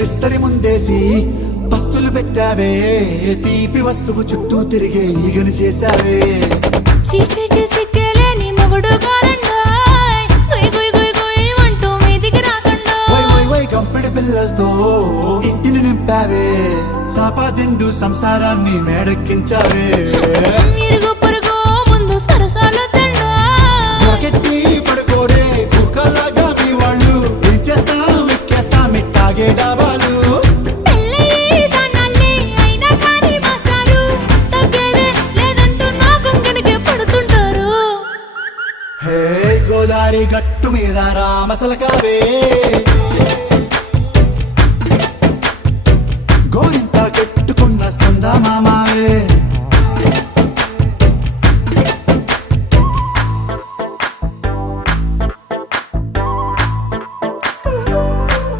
విస్తరి ముందేసి పస్తులు పెట్టావే, తీపి వస్తువు చుట్టూ తిరిగే ఈగలు చేశావే. చీచీ చేసి కేలేని మొగుడు గారండాయ్, గుయ్ గుయ్ గుయ్ గుయ్ అంటూ మీదికి రాకుండా కంపెడి పిల్లలతో ఇంటిని నింపావే, సాపాదిండు సంసారాన్ని మేడెక్కించావే. ఇరుగు పొరుగు ముందు సరసాలు కెట్టి పడుకోరే కుక్కలాగా మీ వాళ్ళు, ఏం చేస్తాం ఎక్కేస్తాం ఇట్టాగే డాబాలు. గోదారి గట్టు మీద రామసలకా